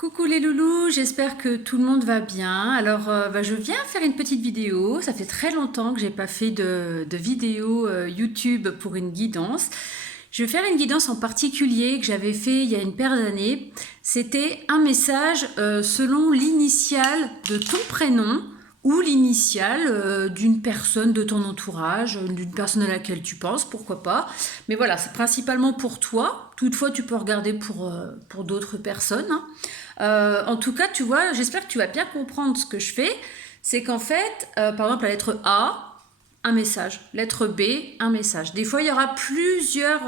Coucou les loulous, j'espère que tout le monde va bien. Alors, je viens faire une petite vidéo. Ça fait très longtemps que j'ai pas fait de vidéo YouTube pour une guidance. Je vais faire une guidance en particulier que j'avais fait il y a une paire d'années. C'était un message selon l'initiale de ton prénom ou l'initiale d'une personne de ton entourage, d'une personne à laquelle tu penses, pourquoi pas. Mais voilà, c'est principalement pour toi. Toutefois, tu peux regarder pour d'autres personnes, hein. En tout cas, tu vois, j'espère que tu vas bien comprendre ce que je fais. C'est qu'en fait, par exemple, la lettre A, un message. Lettre B, un message. Des fois, il y aura plusieurs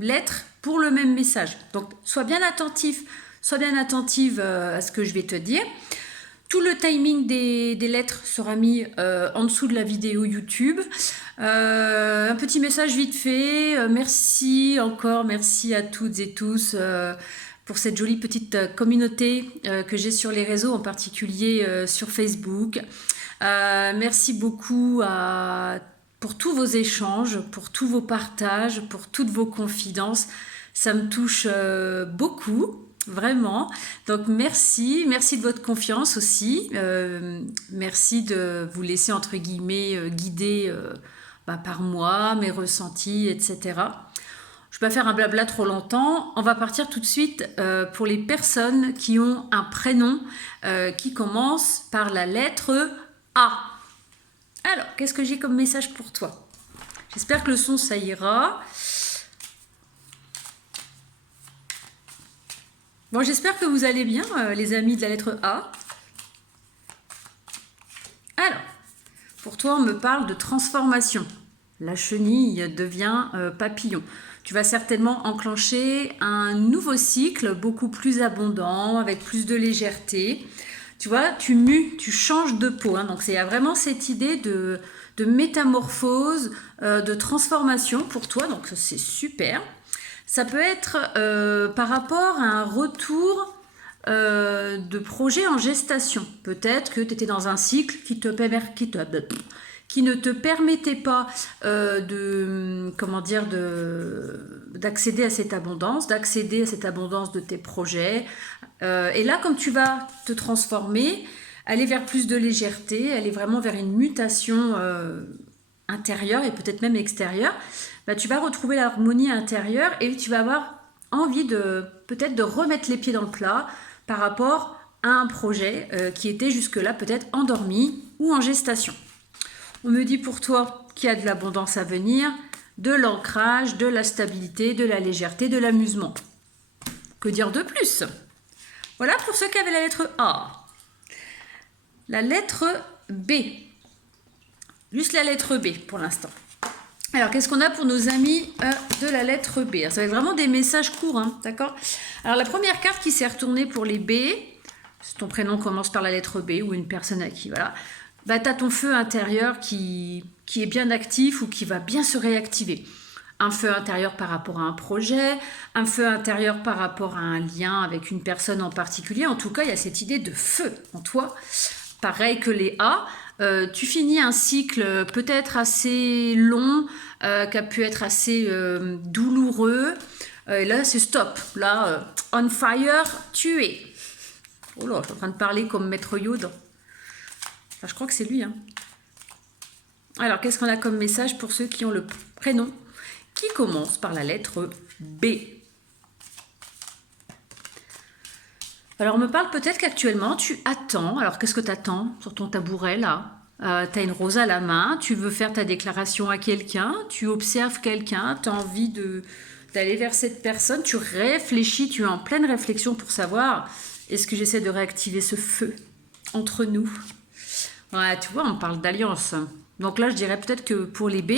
lettres pour le même message. Donc, sois bien attentive à ce que je vais te dire. Tout le timing des lettres sera mis en dessous de la vidéo YouTube. Un petit message vite fait. Merci à toutes et tous pour cette jolie petite communauté que j'ai sur les réseaux, en particulier sur Facebook. Merci beaucoup pour tous vos échanges, pour tous vos partages, pour toutes vos confidences. Ça me touche beaucoup. Vraiment. Donc merci de votre confiance aussi. Merci de vous laisser entre guillemets guider par moi, mes ressentis, etc. Je ne vais pas faire un blabla trop longtemps. On va partir tout de suite pour les personnes qui ont un prénom qui commence par la lettre A. Alors, qu'est-ce que j'ai comme message pour toi? J'espère que le son, ça ira. Bon, j'espère que vous allez bien, les amis de la lettre A. Alors, pour toi, on me parle de transformation. La chenille devient papillon. Tu vas certainement enclencher un nouveau cycle beaucoup plus abondant, avec plus de légèreté. Tu vois, tu mues, tu changes de peau, hein. Donc, il y a vraiment cette idée de métamorphose, de transformation pour toi. Donc, c'est super. Ça peut être par rapport à un retour de projet en gestation. Peut-être que tu étais dans un cycle qui ne te permettait pas d'accéder à cette abondance, de tes projets. Et là, comme tu vas te transformer, aller vers plus de légèreté, aller vraiment vers une mutation intérieure et peut-être même extérieure, tu vas retrouver l'harmonie intérieure et tu vas avoir envie peut-être de remettre les pieds dans le plat par rapport à un projet qui était jusque-là peut-être endormi ou en gestation. On me dit pour toi qu'il y a de l'abondance à venir, de l'ancrage, de la stabilité, de la légèreté, de l'amusement. Que dire de plus? Voilà pour ceux qui avaient la lettre A. La lettre B. Juste la lettre B pour l'instant. Alors, qu'est-ce qu'on a pour nos amis de la lettre B? Alors, ça va être vraiment des messages courts, hein, d'accord? Alors, la première carte qui s'est retournée pour les B, si ton prénom commence par la lettre B ou une personne à qui, voilà, tu as ton feu intérieur qui est bien actif ou qui va bien se réactiver. Un feu intérieur par rapport à un projet, un feu intérieur par rapport à un lien avec une personne en particulier. En tout cas, il y a cette idée de feu en toi. Pareil que les A, tu finis un cycle peut-être assez long, qui a pu être assez douloureux. Et là, c'est stop. Là, on fire, tué. Oh là, je suis en train de parler comme Maître Yoda. Enfin, je crois que c'est lui, hein. Alors, qu'est-ce qu'on a comme message pour ceux qui ont le prénom qui commence par la lettre B? Alors, on me parle peut-être qu'actuellement, tu attends. Alors, qu'est-ce que tu attends sur ton tabouret, là? Tu as une rose à la main, tu veux faire ta déclaration à quelqu'un, tu observes quelqu'un, tu as envie d'aller vers cette personne, tu réfléchis, tu es en pleine réflexion pour savoir, est-ce que j'essaie de réactiver ce feu entre nous? Ouais, tu vois, on parle d'alliance. Donc là, je dirais peut-être que pour les B,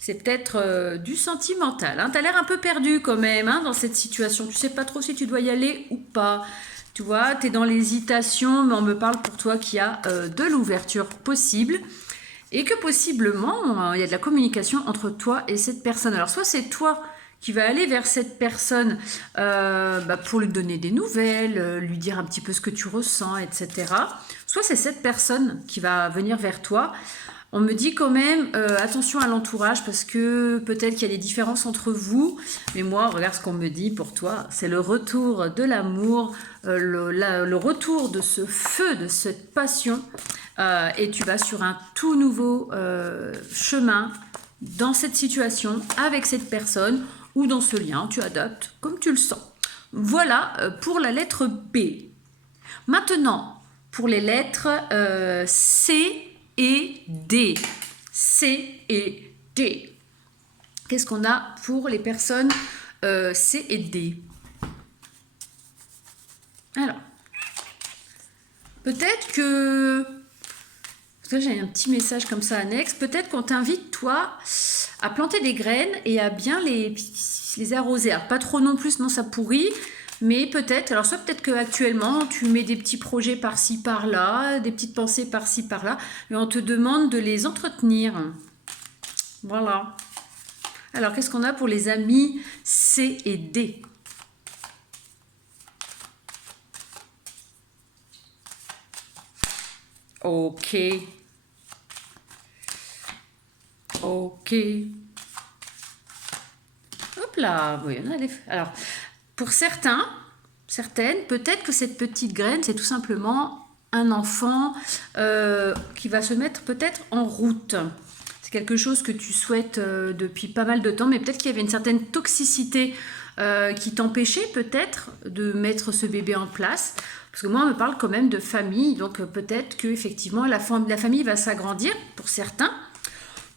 c'est peut-être du sentimental, hein. Tu as l'air un peu perdu quand même, hein, dans cette situation. Tu sais pas trop si tu dois y aller ou pas. Tu vois, tu es dans l'hésitation, mais on me parle pour toi qu'il y a de l'ouverture possible et que possiblement, il y a de la communication entre toi et cette personne. Alors, soit c'est toi qui vas aller vers cette personne pour lui donner des nouvelles, lui dire un petit peu ce que tu ressens, etc. Soit c'est cette personne qui va venir vers toi On me dit quand même, attention à l'entourage parce que peut-être qu'il y a des différences entre vous. Mais moi, regarde ce qu'on me dit pour toi. C'est le retour de l'amour, le retour de ce feu, de cette passion. Et tu vas sur un tout nouveau chemin dans cette situation, avec cette personne ou dans ce lien. Tu adaptes comme tu le sens. Voilà pour la lettre B. Maintenant, pour les lettres C et D. C et D. Qu'est-ce qu'on a pour les personnes C et D? Alors, peut-être que... Parce que j'ai un petit message comme ça annexe. Peut-être qu'on t'invite, toi, à planter des graines et à bien les arroser. Alors, pas trop non plus, sinon ça pourrit. Mais peut-être, alors soit peut-être qu'actuellement, tu mets des petits projets par-ci, par-là, des petites pensées par-ci, par-là, et on te demande de les entretenir. Voilà. Alors, qu'est-ce qu'on a pour les amis C et D? Ok. Ok. Hop là. Oui, on a des... Alors... Pour certaines, peut-être que cette petite graine, c'est tout simplement un enfant qui va se mettre peut-être en route. C'est quelque chose que tu souhaites depuis pas mal de temps, mais peut-être qu'il y avait une certaine toxicité qui t'empêchait peut-être de mettre ce bébé en place. Parce que moi, on me parle quand même de famille, donc peut-être qu'effectivement, la famille va s'agrandir pour certains.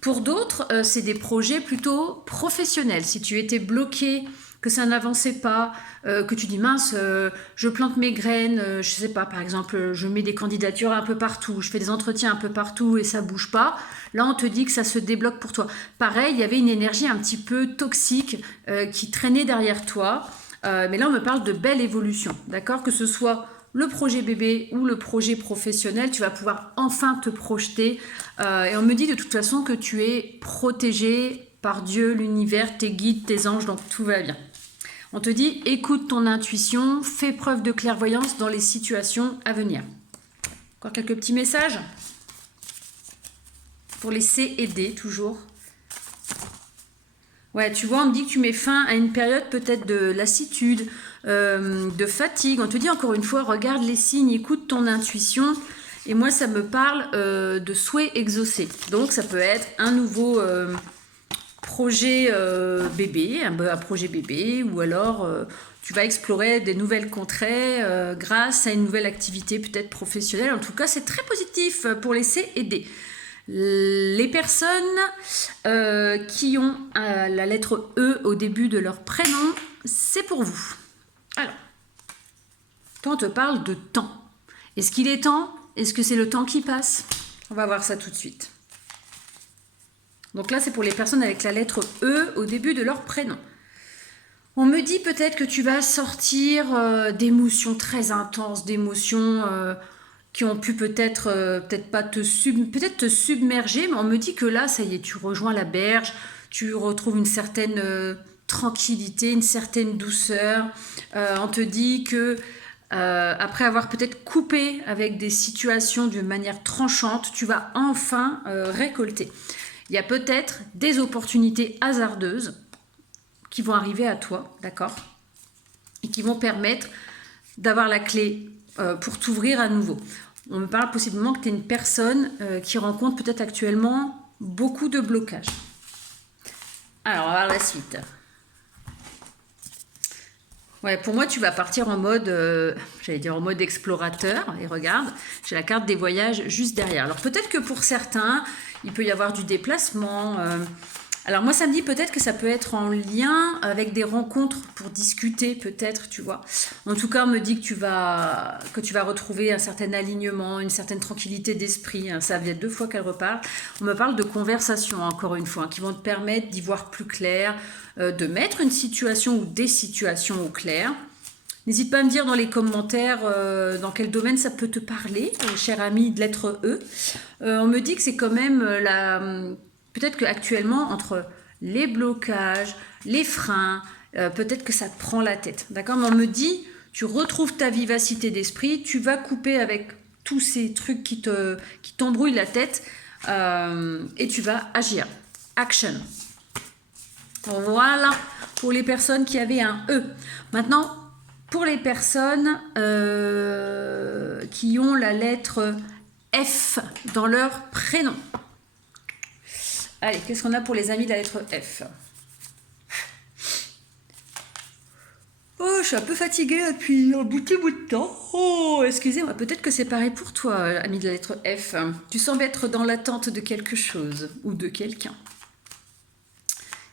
Pour d'autres, c'est des projets plutôt professionnels. Si tu étais bloqué, que ça n'avançait pas, que tu dis mince, je plante mes graines, je sais pas, par exemple, je mets des candidatures un peu partout, je fais des entretiens un peu partout et ça bouge pas. Là, on te dit que ça se débloque pour toi. Pareil, il y avait une énergie un petit peu toxique qui traînait derrière toi. Mais là, on me parle de belle évolution, d'accord? Que ce soit le projet bébé ou le projet professionnel, tu vas pouvoir enfin te projeter. Et on me dit de toute façon que tu es protégé par Dieu, l'univers, tes guides, tes anges, donc tout va bien. On te dit, écoute ton intuition, fais preuve de clairvoyance dans les situations à venir. Encore quelques petits messages pour les C et D, toujours. Ouais, tu vois, on me dit que tu mets fin à une période peut-être de lassitude, de fatigue. On te dit encore une fois, regarde les signes, écoute ton intuition. Et moi, ça me parle de souhait exaucé. Donc, ça peut être un nouveau projet bébé, un projet bébé, ou alors tu vas explorer des nouvelles contrées grâce à une nouvelle activité peut-être professionnelle. En tout cas, c'est très positif pour les C et D. Les personnes qui ont la lettre E au début de leur prénom, c'est pour vous. Alors, quand on te parle de temps, est-ce qu'il est temps? Est-ce que c'est le temps qui passe? On va voir ça tout de suite. Donc là, c'est pour les personnes avec la lettre E au début de leur prénom. On me dit peut-être que tu vas sortir d'émotions très intenses, d'émotions qui ont pu peut-être pas te submerger, mais on me dit que là, ça y est, tu rejoins la berge, tu retrouves une certaine tranquillité, une certaine douceur. On te dit que après avoir peut-être coupé avec des situations d'une manière tranchante, tu vas enfin récolter. Il y a peut-être des opportunités hasardeuses qui vont arriver à toi, d'accord? Et qui vont permettre d'avoir la clé pour t'ouvrir à nouveau. On me parle possiblement que tu es une personne qui rencontre peut-être actuellement beaucoup de blocages. Alors, on va voir la suite. Ouais, pour moi, tu vas partir en mode, j'allais dire en mode explorateur. Et regarde, j'ai la carte des voyages juste derrière. Alors peut-être que pour certains, il peut y avoir du déplacement. Alors moi, ça me dit peut-être que ça peut être en lien avec des rencontres pour discuter, peut-être, tu vois. En tout cas, on me dit que tu vas retrouver un certain alignement, une certaine tranquillité d'esprit. Hein. Ça vient 2 fois qu'elle reparle. On me parle de conversations, encore une fois, qui vont te permettre d'y voir plus clair, de mettre une situation ou des situations au clair. N'hésite pas à me dire dans les commentaires dans quel domaine ça peut te parler, cher ami de lettre E. On me dit que c'est quand même peut-être qu'actuellement, entre les blocages, les freins, peut-être que ça te prend la tête. D'accord? Mais on me dit, tu retrouves ta vivacité d'esprit, tu vas couper avec tous ces trucs qui t'embrouillent la tête. et tu vas agir. Action. Voilà, pour les personnes qui avaient un E. Maintenant, pour les personnes qui ont la lettre F dans leur prénom. Allez, qu'est-ce qu'on a pour les amis de la lettre F? Oh, je suis un peu fatiguée là, depuis un bout de temps. Oh, excusez-moi, peut-être que c'est pareil pour toi, ami de la lettre F. Tu sembles être dans l'attente de quelque chose ou de quelqu'un.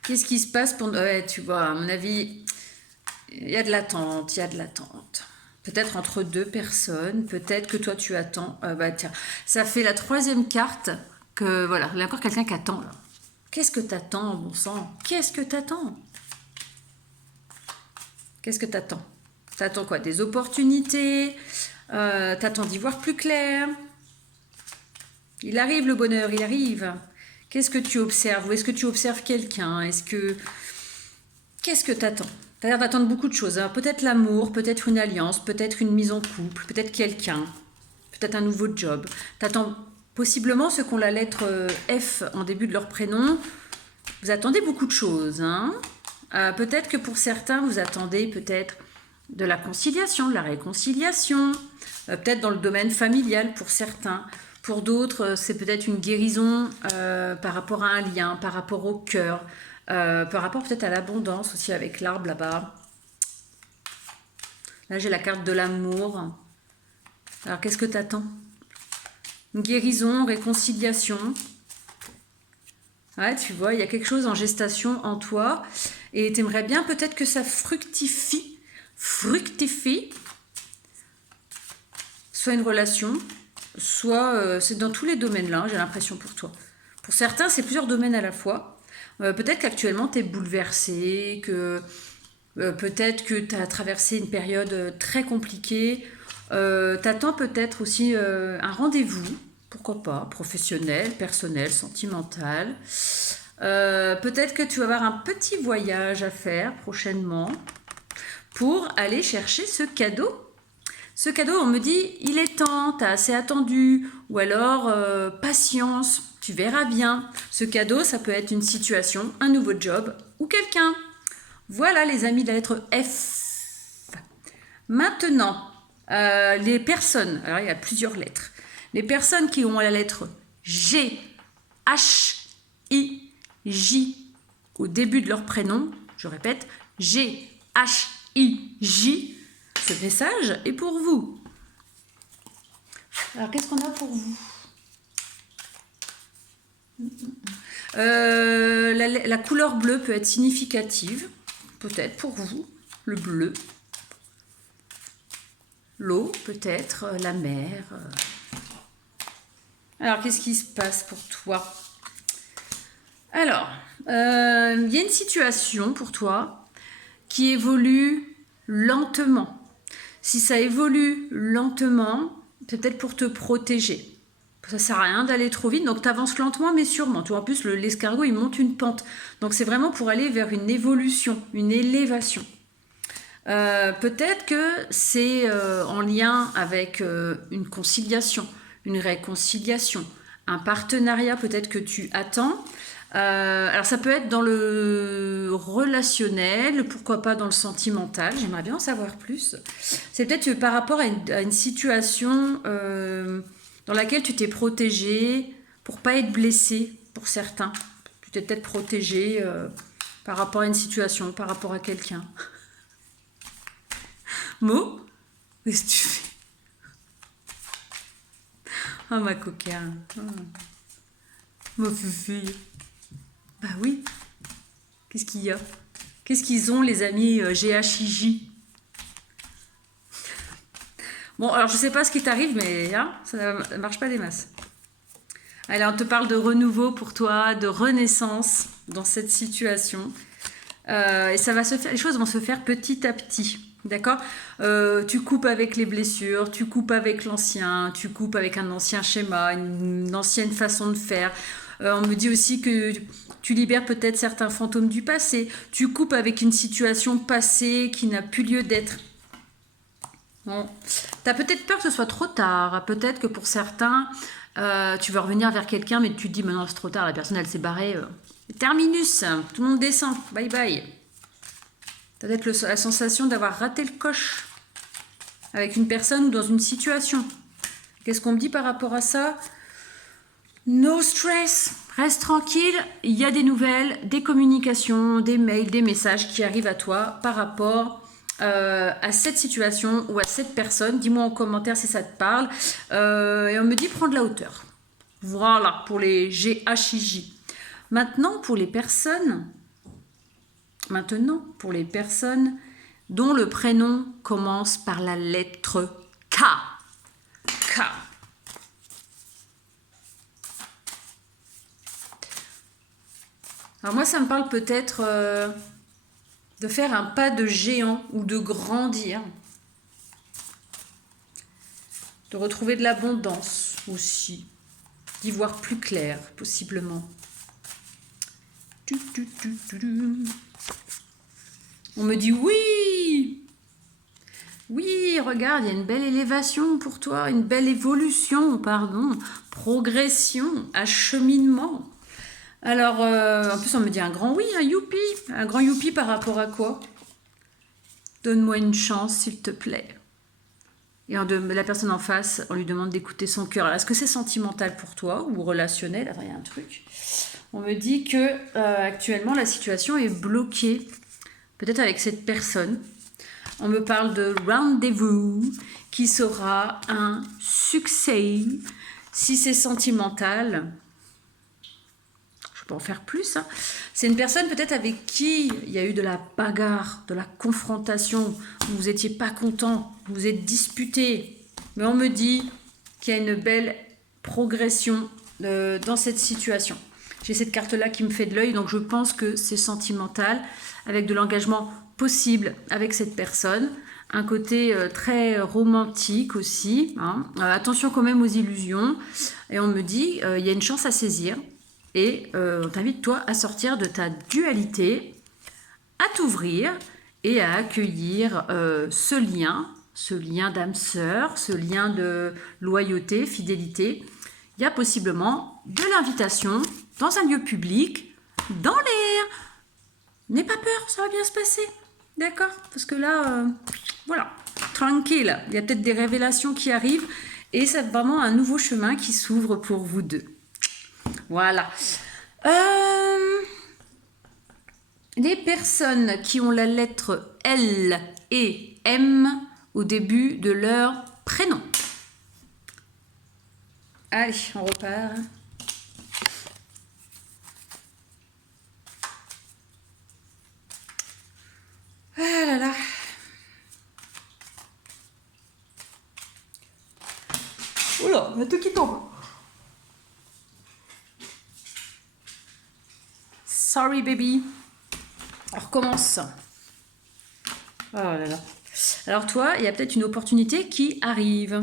Qu'est-ce qui se passe pour... Ouais, tu vois, à mon avis, il y a de l'attente, il y a de l'attente. Peut-être entre deux personnes, peut-être que toi tu attends. Bah tiens, ça fait la troisième carte que, voilà, il y a encore quelqu'un qui attend là. Qu'est-ce que t'attends, bon sang? Qu'est-ce que t'attends? Qu'est-ce que t'attends? T'attends quoi? Des opportunités? T'attends d'y voir plus clair? Il arrive le bonheur, il arrive. Qu'est-ce que tu observes? Ou est-ce que tu observes quelqu'un? Qu'est-ce que t'attends? T'as l'air d'attendre beaucoup de choses. Hein. Peut-être l'amour, peut-être une alliance, peut-être une mise en couple, peut-être quelqu'un, peut-être un nouveau job. T'attends possiblement ceux qui ont la lettre F en début de leur prénom. Vous attendez beaucoup de choses, hein. Peut-être que pour certains, vous attendez peut-être de la conciliation, de la réconciliation, peut-être dans le domaine familial pour certains. Pour d'autres, c'est peut-être une guérison par rapport à un lien, par rapport au cœur, par rapport peut-être à l'abondance aussi avec l'arbre là-bas. Là, j'ai la carte de l'amour. Alors, qu'est-ce que tu attends? Une guérison, réconciliation. Ouais, tu vois, il y a quelque chose en gestation en toi et tu aimerais bien peut-être que ça fructifie, soit une relation, soit c'est dans tous les domaines là, j'ai l'impression pour toi. Pour certains, c'est plusieurs domaines à la fois. Peut-être qu'actuellement, tu es bouleversé, que peut-être que tu as traversé une période très compliquée. T'attends peut-être aussi un rendez-vous. Pourquoi pas, professionnel, personnel, sentimental. Peut-être que tu vas avoir un petit voyage à faire prochainement pour aller chercher ce cadeau. Ce cadeau, on me dit, il est temps, t'as assez attendu. Ou alors, patience, tu verras bien. Ce cadeau, ça peut être une situation, un nouveau job ou quelqu'un. Voilà les amis de la lettre F. Maintenant, les personnes, alors il y a plusieurs lettres. Les personnes qui ont la lettre G, H, I, J au début de leur prénom, je répète, G, H, I, J, ce message est pour vous. Alors, qu'est-ce qu'on a pour vous? La couleur bleue peut être significative, peut-être pour vous, le bleu. L'eau, peut-être, la mer. Alors, qu'est-ce qui se passe pour toi? Alors, il y a une situation pour toi qui évolue lentement. Si ça évolue lentement, c'est peut-être pour te protéger. Ça sert à rien d'aller trop vite, donc tu avances lentement mais sûrement. Tu vois, en plus, l'escargot, il monte une pente. Donc, c'est vraiment pour aller vers une évolution, une élévation. Peut-être que c'est en lien avec une conciliation, une réconciliation, un partenariat peut-être que tu attends. Alors ça peut être dans le relationnel, pourquoi pas dans le sentimental, j'aimerais bien en savoir plus. C'est peut-être par rapport à une situation dans laquelle tu t'es protégé pour pas être blessé pour certains. Tu t'es peut-être protégé par rapport à une situation, par rapport à quelqu'un. Mo, qu'est-ce que tu fais? Oh ma coquine. Oh. Ma fille. Bah oui. Qu'est-ce qu'il y a? Qu'est-ce qu'ils ont les amis GHIJ? Bon, alors je sais pas ce qui t'arrive, mais hein, ça ne marche pas des masses. Allez, on te parle de renouveau pour toi, de renaissance dans cette situation. Et ça va se faire, les choses vont se faire petit à petit. D'accord? Tu coupes avec les blessures, tu coupes avec l'ancien, tu coupes avec un ancien schéma, une ancienne façon de faire. On me dit aussi que tu libères peut-être certains fantômes du passé. Tu coupes avec une situation passée qui n'a plus lieu d'être. Bon. Tu as peut-être peur que ce soit trop tard. Peut-être que pour certains, tu veux revenir vers quelqu'un, mais tu te dis, maintenant c'est trop tard, la personne, elle s'est barrée. Terminus, tout le monde descend. Bye bye. Tu as peut-être la sensation d'avoir raté le coche avec une personne ou dans une situation. Qu'est-ce qu'on me dit par rapport à ça? No stress, reste tranquille, il y a des nouvelles, des communications, des mails, des messages qui arrivent à toi par rapport à cette situation ou à cette personne. Dis-moi en commentaire si ça te parle. Et on me dit prends de la hauteur. Voilà, pour les GHIJ. Maintenant, pour les personnes dont le prénom commence par la lettre K. K. Alors moi, ça me parle peut-être de faire un pas de géant ou de grandir. De retrouver de l'abondance aussi. D'y voir plus clair, possiblement. On me dit oui. Oui, regarde, il y a une belle élévation pour toi, une belle évolution, pardon, progression, acheminement. Alors, en plus, on me dit un grand oui, un youpi. Un grand youpi par rapport à quoi? Donne-moi une chance, s'il te plaît. Et la personne en face, on lui demande d'écouter son cœur. Est-ce que c'est sentimental pour toi ou relationnel? Attends, il y a un truc. On me dit que actuellement, la situation est bloquée. Peut-être avec cette personne. On me parle de rendez-vous qui sera un succès. Si c'est sentimental, je peux en faire plus. C'est une personne peut-être avec qui il y a eu de la bagarre, de la confrontation. Vous n'étiez pas content, vous vous êtes disputé. Mais on me dit qu'il y a une belle progression dans cette situation. J'ai cette carte-là qui me fait de l'œil, donc je pense que c'est sentimental, avec de l'engagement possible avec cette personne. Un côté très romantique aussi. Attention quand même aux illusions. Et on me dit, il y a une chance à saisir. Et on t'invite, toi, à sortir de ta dualité, à t'ouvrir et à accueillir ce lien d'âme sœur, ce lien de loyauté, fidélité. Il y a possiblement de l'invitation dans un lieu public, dans l'air. N'aie pas peur, ça va bien se passer. D'accord? Parce que là, voilà, tranquille. Il y a peut-être des révélations qui arrivent et c'est vraiment un nouveau chemin qui s'ouvre pour vous deux. Voilà. Les personnes qui ont la lettre L et M au début de leur prénom. Allez, on repart. Ah là là. Oula, il y a tout qui tombe. Sorry baby. On recommence. Oh là là. Alors toi, il y a peut-être une opportunité qui arrive,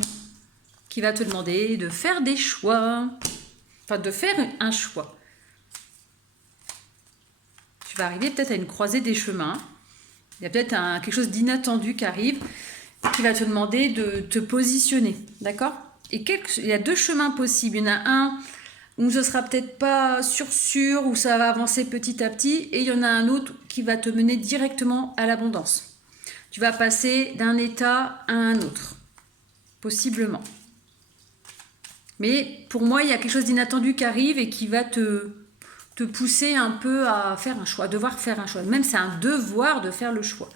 qui va te demander de faire des choix. Enfin, de faire un choix. Tu vas arriver peut-être à une croisée des chemins. Il y a peut-être quelque chose d'inattendu qui arrive, qui va te demander de te positionner. D'accord? Et il y a deux chemins possibles. Il y en a un où ce sera peut-être pas sûr, où ça va avancer petit à petit. Et il y en a un autre qui va te mener directement à l'abondance. Tu vas passer d'un état à un autre. Possiblement. Mais pour moi, il y a quelque chose d'inattendu qui arrive et qui va te pousser un peu à faire un choix, à devoir faire un choix. Même c'est un devoir de faire le choix.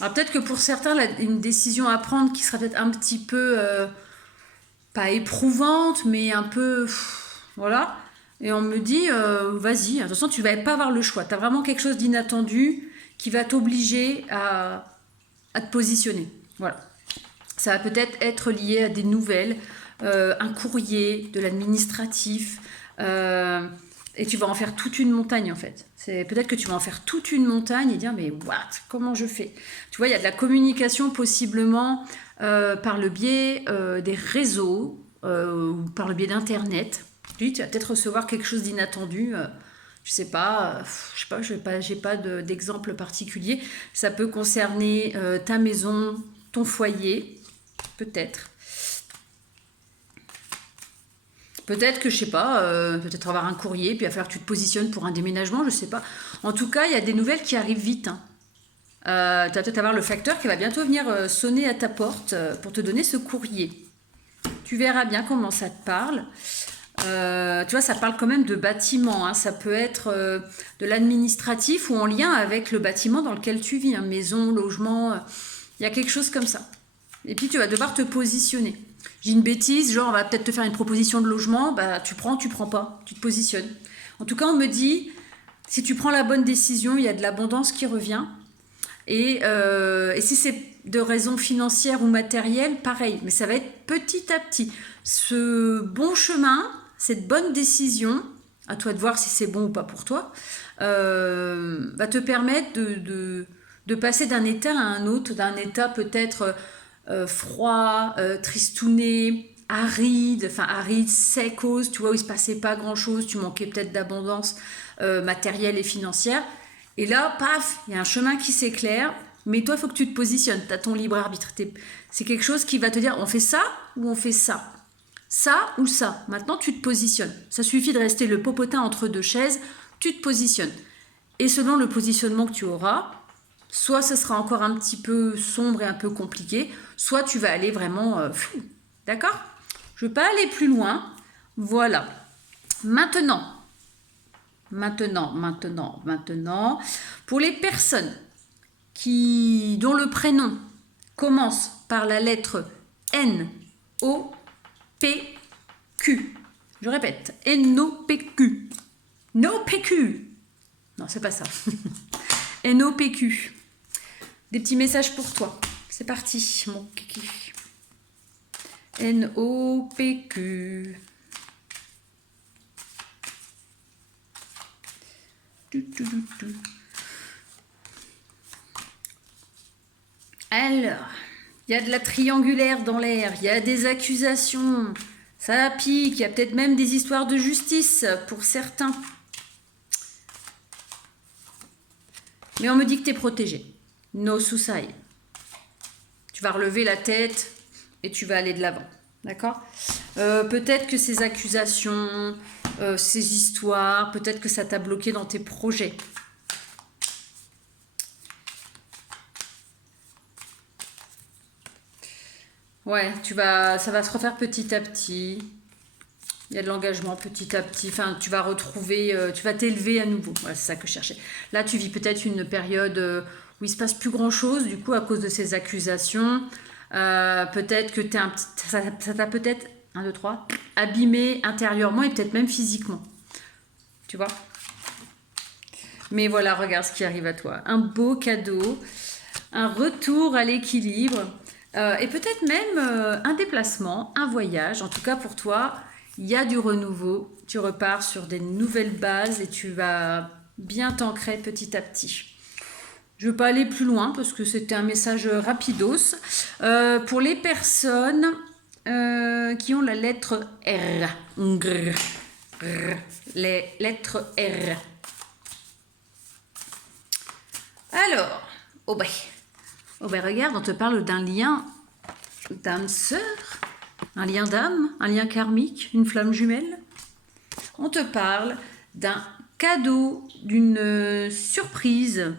Alors peut-être que pour certains, une décision à prendre qui sera peut-être un petit peu, pas éprouvante, mais un peu, voilà. Et on me dit, vas-y, de toute façon, tu ne vas pas avoir le choix. Tu as vraiment quelque chose d'inattendu qui va t'obliger à te positionner. Voilà. Ça va peut-être être lié à des nouvelles, un courrier, de l'administratif, et tu vas en faire toute une montagne en fait. Peut-être que tu vas en faire toute une montagne et dire mais what, comment je fais? Tu vois, il y a de la communication possiblement par le biais des réseaux ou par le biais d'internet. Tu vas peut-être recevoir quelque chose d'inattendu. Je sais pas, j'ai pas d'exemple particulier. Ça peut concerner ta maison, ton foyer, peut-être. Peut-être que, je sais pas, peut-être avoir un courrier, puis il va falloir que tu te positionnes pour un déménagement, je sais pas. En tout cas, il y a des nouvelles qui arrivent vite, hein. Tu vas peut-être avoir le facteur qui va bientôt venir sonner à ta porte pour te donner ce courrier. Tu verras bien comment ça te parle. Tu vois, ça parle quand même de bâtiment, hein. Ça peut être de l'administratif ou en lien avec le bâtiment dans lequel tu vis, hein. Maison, logement, il y a quelque chose comme ça. Et puis tu vas devoir te positionner. J'ai une bêtise, genre on va peut-être te faire une proposition de logement, bah tu prends pas, tu te positionnes. En tout cas, on me dit, si tu prends la bonne décision, il y a de l'abondance qui revient. Et si c'est de raisons financières ou matérielles, pareil, mais ça va être petit à petit. Ce bon chemin, cette bonne décision, à toi de voir si c'est bon ou pas pour toi, va te permettre de passer d'un état à un autre, d'un état peut-être froid, tristouné, aride, sécose, tu vois, où il se passait pas grand-chose, tu manquais peut-être d'abondance matérielle et financière. Et là, paf, il y a un chemin qui s'éclaire, mais toi, il faut que tu te positionnes, tu as ton libre arbitre. C'est quelque chose qui va te dire, on fait ça ou on fait ça. Ça ou ça. Maintenant, tu te positionnes. Ça suffit de rester le popotin entre deux chaises, tu te positionnes. Et selon le positionnement que tu auras, soit ce sera encore un petit peu sombre et un peu compliqué, soit tu vas aller vraiment fou. D'accord? Je ne veux pas aller plus loin. Voilà. Maintenant, pour les personnes dont le prénom commence par la lettre N, O, P, Q. Je répète, N, O, P, Q. No, P, Q. Non, c'est pas ça. N, O, P, Q. Des petits messages pour toi. C'est parti, mon kiki. N, O, P, Q. Alors, il y a de la triangulaire dans l'air, il y a des accusations, ça pique, il y a peut-être même des histoires de justice pour certains. Mais on me dit que tu es protégé. No suicide. Tu vas relever la tête et tu vas aller de l'avant. D'accord ? Peut-être que ces accusations, ces histoires, peut-être que ça t'a bloqué dans tes projets. Ouais, ça va se refaire petit à petit. Il y a de l'engagement petit à petit. Enfin, tu vas retrouver, tu vas t'élever à nouveau. Voilà, c'est ça que je cherchais. Là, tu vis peut-être une période où il se passe plus grand-chose, du coup, à cause de ces accusations. Peut-être que ça t'a peut-être, 1, 2, 3, abîmé intérieurement et peut-être même physiquement. Tu vois ? Mais voilà, regarde ce qui arrive à toi. Un beau cadeau, un retour à l'équilibre et peut-être même un déplacement, un voyage. En tout cas, pour toi, il y a du renouveau. Tu repars sur des nouvelles bases et tu vas bien t'ancrer petit à petit. Je ne veux pas aller plus loin parce que c'était un message rapidos. Pour les personnes qui ont la lettre R. Les lettres R. Alors, regarde, on te parle d'un lien d'âme-sœur, un lien d'âme, un lien karmique, une flamme jumelle. On te parle d'un cadeau, d'une surprise,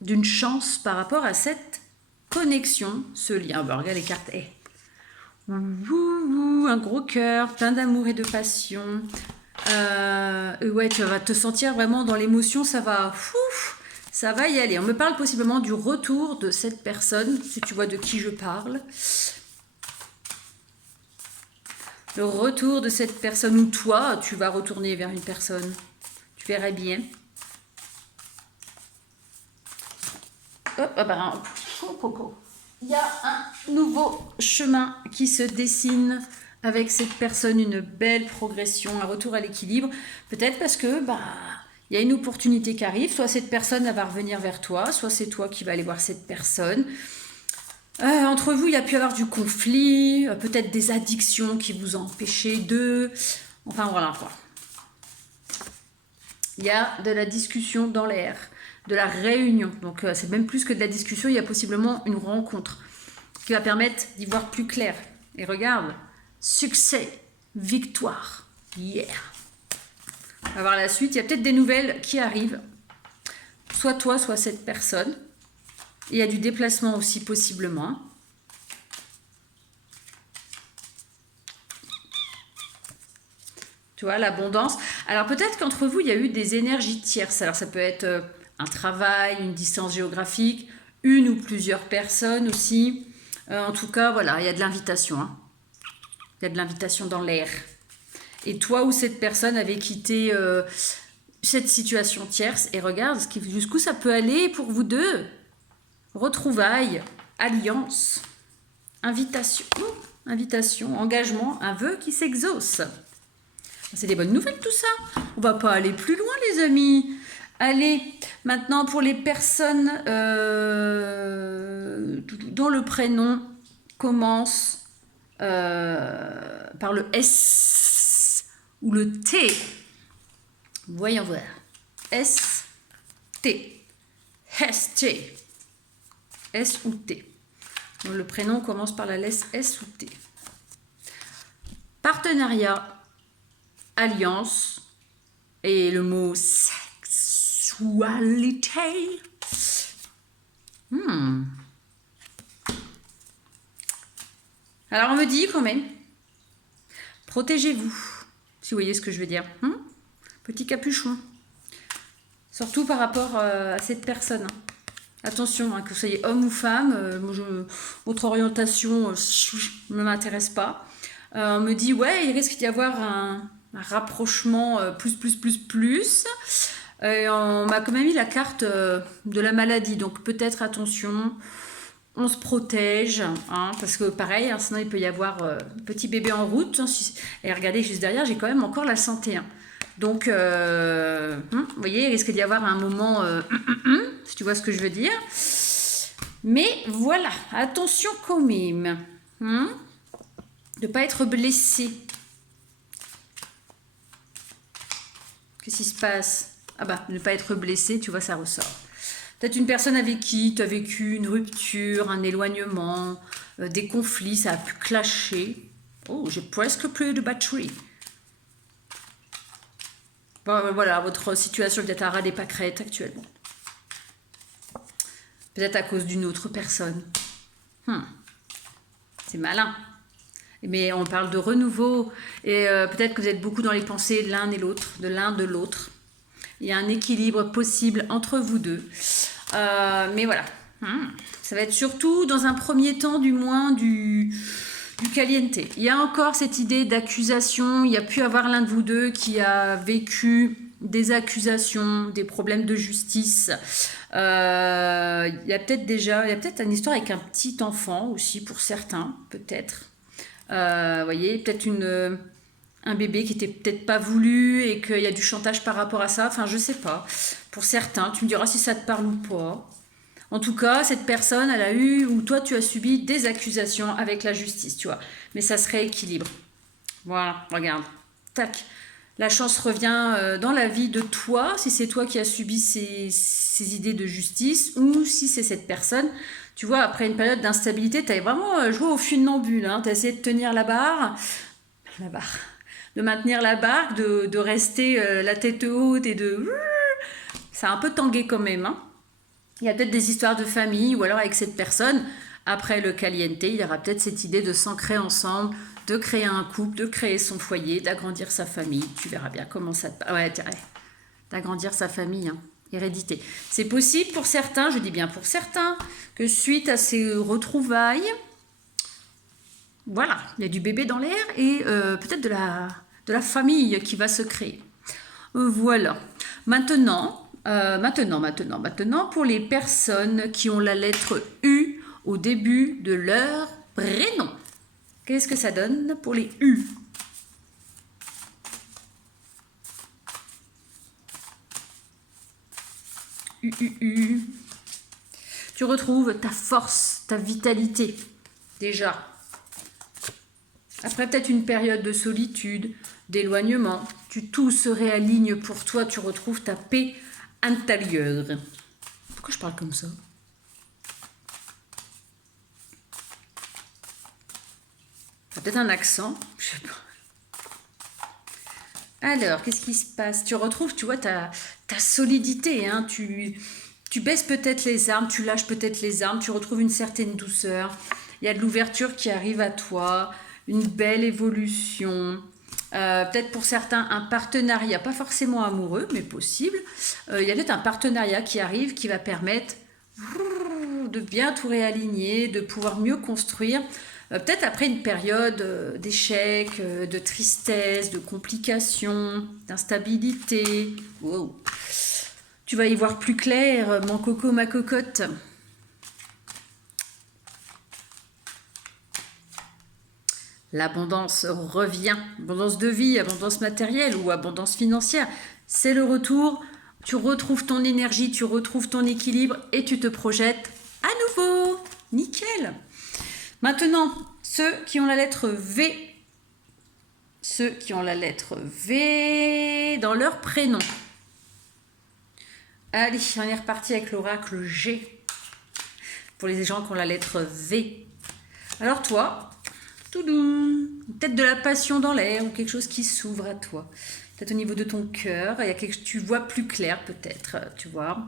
d'une chance par rapport à cette connexion, ce lien. Regarde les cartes. Un gros cœur, plein d'amour et de passion. Ouais, tu vas te sentir vraiment dans l'émotion, ça va y aller. On me parle possiblement du retour de cette personne, si tu vois de qui je parle. Le retour de cette personne ou toi, tu vas retourner vers une personne. Tu verrais bien. Il y a un nouveau chemin qui se dessine avec cette personne, une belle progression, un retour à l'équilibre. Peut-être parce que il y a une opportunité qui arrive, soit cette personne elle va revenir vers toi, soit c'est toi qui vas aller voir cette personne. Entre vous, il y a pu y avoir du conflit, peut-être des addictions qui vous ont empêché de... Enfin voilà quoi. Il y a de la discussion dans l'air, de la réunion. Donc c'est même plus que de la discussion, il y a possiblement une rencontre. qui va permettre d'y voir plus clair. Et regarde, succès, victoire, yeah. On va voir la suite. Il y a peut-être des nouvelles qui arrivent. Soit toi, soit cette personne. Et il y a du déplacement aussi possiblement. Tu vois, l'abondance. Alors peut-être qu'entre vous, il y a eu des énergies tierces. Alors ça peut être un travail, une distance géographique, une ou plusieurs personnes aussi. En tout cas, voilà, il y a de l'invitation. Hein. Il y a de l'invitation dans l'air. Et toi ou cette personne avait quitté cette situation tierce. Et regarde jusqu'où ça peut aller pour vous deux. Retrouvailles, alliance, invitation, engagement, un vœu qui s'exauce. C'est des bonnes nouvelles tout ça. On va pas aller plus loin les amis. Allez, maintenant pour les personnes dont le prénom commence par le S ou le T. Voyons voir. S, T. S-T. S ou T. Donc, le prénom commence par la lettre S ou T. Partenariat. Alliance et le mot sexualité. Alors on me dit quand même, protégez-vous, si vous voyez ce que je veux dire. Petit capuchon. Surtout par rapport à cette personne. Attention, que vous soyez homme ou femme, votre orientation ne m'intéresse pas. On me dit, ouais, il risque d'y avoir un rapprochement plus. On m'a quand même mis la carte de la maladie, donc peut-être attention, on se protège, parce que pareil, sinon il peut y avoir petit bébé en route. Et regardez, juste derrière, j'ai quand même encore la santé. Donc, vous voyez, il risque d'y avoir un moment, si tu vois ce que je veux dire. Mais voilà, attention quand même, de ne pas être blessé. Qu'est-ce qui se passe? Ah bah, ne pas être blessé, tu vois, ça ressort. Peut-être une personne avec qui tu as vécu une rupture, un éloignement, des conflits, ça a pu clasher. Oh, j'ai presque plus de batterie. Bon, voilà, votre situation est peut-être à ras des pâquerettes actuellement. Peut-être à cause d'une autre personne. C'est malin. Mais on parle de renouveau. Et peut-être que vous êtes beaucoup dans les pensées de l'un et l'autre, de l'un de l'autre. Il y a un équilibre possible entre vous deux. Mais voilà. Ça va être surtout, dans un premier temps, du moins, du caliente. Il y a encore cette idée d'accusation. Il y a pu avoir l'un de vous deux qui a vécu des accusations, des problèmes de justice. Il y a peut-être une histoire avec un petit enfant aussi, pour certains, peut-être. Vous voyez, peut-être un bébé qui était peut-être pas voulu et qu'il y a du chantage par rapport à ça. Enfin, je sais pas. Pour certains, tu me diras si ça te parle ou pas. En tout cas, cette personne, elle a eu, ou toi, tu as subi des accusations avec la justice, tu vois. Mais ça se rééquilibre. Voilà, regarde. Tac. La chance revient dans la vie de toi, si c'est toi qui as subi ces idées de justice, ou si c'est cette personne. Tu vois, après une période d'instabilité, tu as vraiment joué au funambule. Tu as essayé de tenir la barre, de maintenir la barre, de rester la tête haute et de... Ça a un peu tangué quand même. Il y a peut-être des histoires de famille, ou alors avec cette personne, après le caliente, il y aura peut-être cette idée de s'ancrer ensemble, de créer un couple, de créer son foyer, d'agrandir sa famille. Tu verras bien comment ça... d'agrandir sa famille, hérédité. C'est possible pour certains, je dis bien pour certains, que suite à ces retrouvailles, voilà, il y a du bébé dans l'air et peut-être de la famille qui va se créer. Voilà. Maintenant, pour les personnes qui ont la lettre U au début de leur prénom. Qu'est-ce que ça donne pour les U? Tu retrouves ta force, ta vitalité, déjà. Après peut-être une période de solitude, d'éloignement, tout se réaligne pour toi, tu retrouves ta paix intérieure. Pourquoi je parle comme ça? Peut-être un accent, je sais pas. Alors, qu'est-ce qui se passe? Tu retrouves, tu vois, ta solidité, hein. Tu baisses peut-être les armes, tu lâches peut-être les armes, tu retrouves une certaine douceur. Il y a de l'ouverture qui arrive à toi, une belle évolution. Peut-être pour certains un partenariat, pas forcément amoureux, mais possible. Il y a peut-être un partenariat qui arrive qui va permettre de bien tout réaligner, de pouvoir mieux construire. Peut-être après une période d'échec, de tristesse, de complications, d'instabilité. Wow. Tu vas y voir plus clair, mon coco, ma cocotte. L'abondance revient. Abondance de vie, abondance matérielle ou abondance financière. C'est le retour. Tu retrouves ton énergie, tu retrouves ton équilibre et tu te projettes à nouveau. Nickel. Maintenant, ceux qui ont la lettre V. Ceux qui ont la lettre V dans leur prénom. Allez, on est reparti avec l'oracle G. Pour les gens qui ont la lettre V. Alors toi, peut-être de la passion dans l'air ou quelque chose qui s'ouvre à toi. Peut-être au niveau de ton cœur, il y a quelque chose, tu vois plus clair peut-être, tu vois.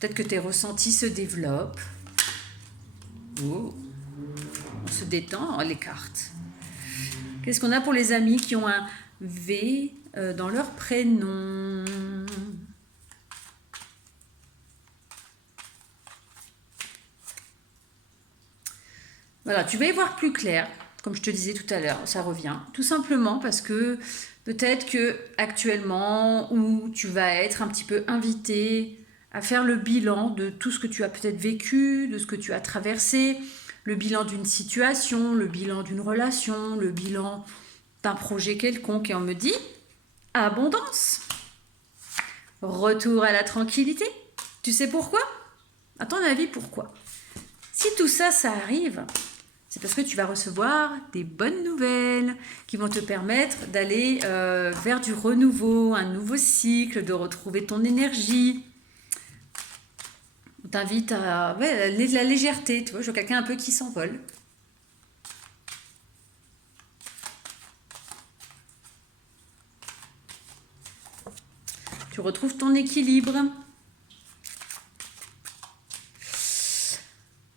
Peut-être que tes ressentis se développent. Oh. On se détend, les cartes. Qu'est-ce qu'on a pour les amis qui ont un V dans leur prénom? Voilà, tu vas y voir plus clair, comme je te disais tout à l'heure, ça revient. Tout simplement parce que peut-être que actuellement, où tu vas être un petit peu invité à faire le bilan de tout ce que tu as peut-être vécu, de ce que tu as traversé, le bilan d'une situation, le bilan d'une relation, le bilan d'un projet quelconque. Et on me dit, abondance, retour à la tranquillité. Tu sais pourquoi? À ton avis, pourquoi? Si tout ça, ça arrive, c'est parce que tu vas recevoir des bonnes nouvelles qui vont te permettre d'aller vers du renouveau, un nouveau cycle, de retrouver ton énergie. On t'invite à la légèreté, tu vois, je vois quelqu'un un peu qui s'envole. Tu retrouves ton équilibre.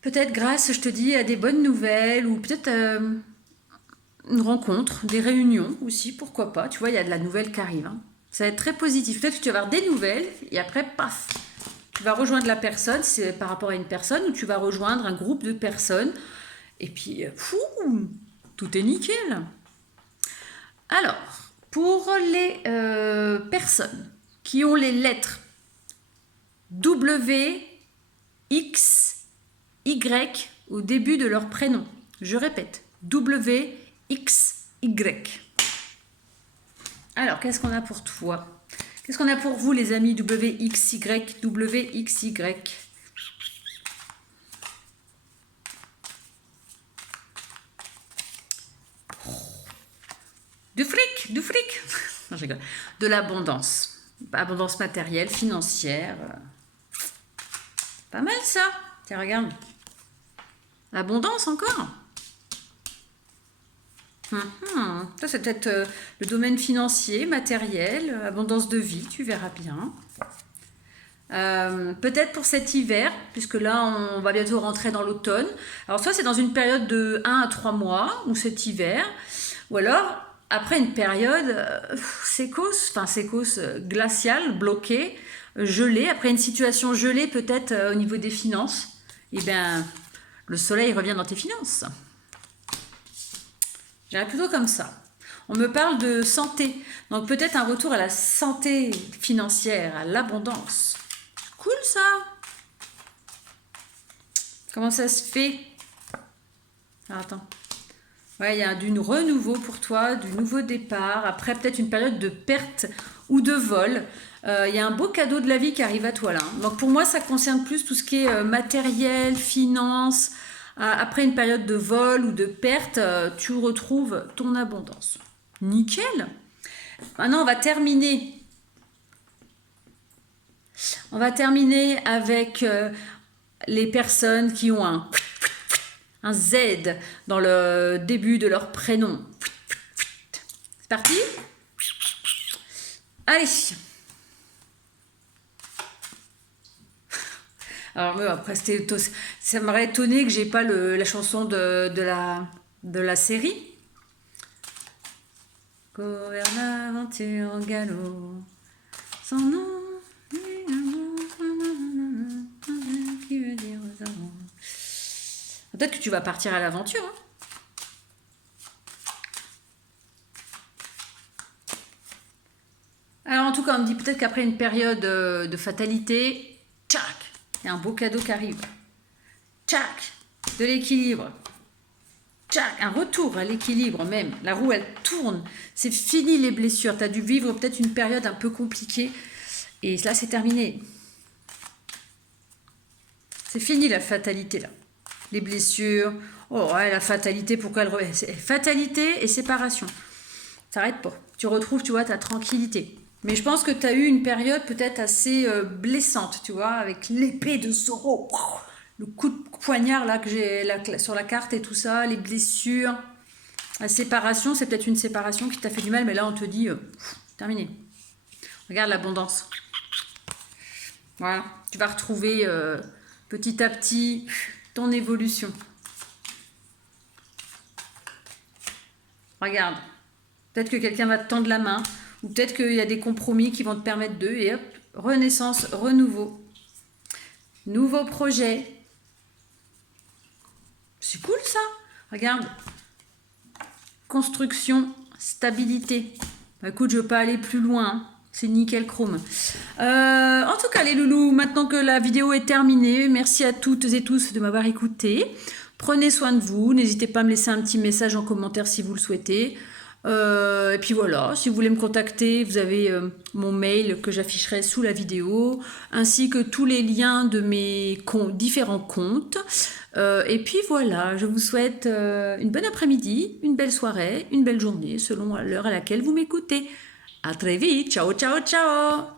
Peut-être grâce, je te dis, à des bonnes nouvelles ou peut-être une rencontre, des réunions aussi, pourquoi pas. Tu vois, il y a de la nouvelle qui arrive. Hein. Ça va être très positif. Peut-être que tu vas avoir des nouvelles et après, paf, tu vas rejoindre la personne, si c'est par rapport à une personne, ou tu vas rejoindre un groupe de personnes. Et puis, fou, tout est nickel. Alors, pour les personnes qui ont les lettres W, X, Y au début de leur prénom, je répète, W, X, Y. Alors, qu'est-ce qu'on a pour toi? Qu'est-ce qu'on a pour vous, les amis W, X, Y, W, X, Y? Du fric, du fric. Non, je rigole. De l'abondance. Abondance matérielle, financière. Pas mal ça. Tiens, regarde. Abondance encore. Ça, c'est peut-être le domaine financier, matériel, abondance de vie, tu verras bien. Peut-être pour cet hiver, puisque là, on va bientôt rentrer dans l'automne. Alors, soit c'est dans une période de 1 à 3 mois, ou cet hiver, ou alors, après une période sécos, glaciale, bloquée, gelée, après une situation gelée peut-être au niveau des finances, eh bien, le soleil revient dans tes finances. J'irais plutôt comme ça. On me parle de santé, donc peut-être un retour à la santé financière, à l'abondance. Cool ça. Comment ça se fait? Ah, attends. Ouais, il y a du renouveau pour toi, du nouveau départ. Après, peut-être une période de perte ou de vol. Il y a un beau cadeau de la vie qui arrive à toi là. Donc pour moi, ça concerne plus tout ce qui est matériel, finance. Après une période de vol ou de perte, tu retrouves ton abondance. Nickel. Maintenant, on va terminer. On va terminer avec les personnes qui ont un un Z dans le début de leur prénom. C'est parti? Allez. Alors, après, ça m'aurait étonné que j'ai pas la chanson de la série. Courir l'aventure au galop, son nom, qui veut dire aux amants. Peut-être que tu vas partir à l'aventure. Hein. Alors en tout cas, on me dit peut-être qu'après une période de fatalité, tchac, il y a un beau cadeau qui arrive. Tchac, de l'équilibre. Tchac, un retour à l'équilibre même. La roue, elle tourne. C'est fini les blessures. Tu as dû vivre peut-être une période un peu compliquée. Et là, c'est terminé. C'est fini la fatalité là. Les blessures. Oh ouais, la fatalité, pourquoi elle revient? Fatalité et séparation. Ça n'arrête pas. Tu retrouves, tu vois, ta tranquillité. Mais je pense que tu as eu une période peut-être assez blessante, tu vois, avec l'épée de Zoro. Le coup de poignard là que j'ai sur la carte et tout ça, les blessures. La séparation, c'est peut-être une séparation qui t'a fait du mal, mais là on te dit, terminé. Regarde l'abondance. Voilà, tu vas retrouver petit à petit ton évolution. Regarde, peut-être que quelqu'un va te tendre la main, ou peut-être qu'il y a des compromis qui vont te permettre et hop, renaissance, renouveau. Nouveau projet. C'est cool ça. Regarde. Construction, stabilité. Bah, écoute, je ne veux pas aller plus loin. Hein. C'est nickel chrome. En tout cas, les loulous, maintenant que la vidéo est terminée, merci à toutes et tous de m'avoir écouté. Prenez soin de vous. N'hésitez pas à me laisser un petit message en commentaire si vous le souhaitez. Et puis voilà, si vous voulez me contacter, vous avez mon mail que j'afficherai sous la vidéo, ainsi que tous les liens de mes différents comptes. Et puis voilà, je vous souhaite une bonne après-midi, une belle soirée, une belle journée, selon l'heure à laquelle vous m'écoutez. À très vite, ciao ciao ciao.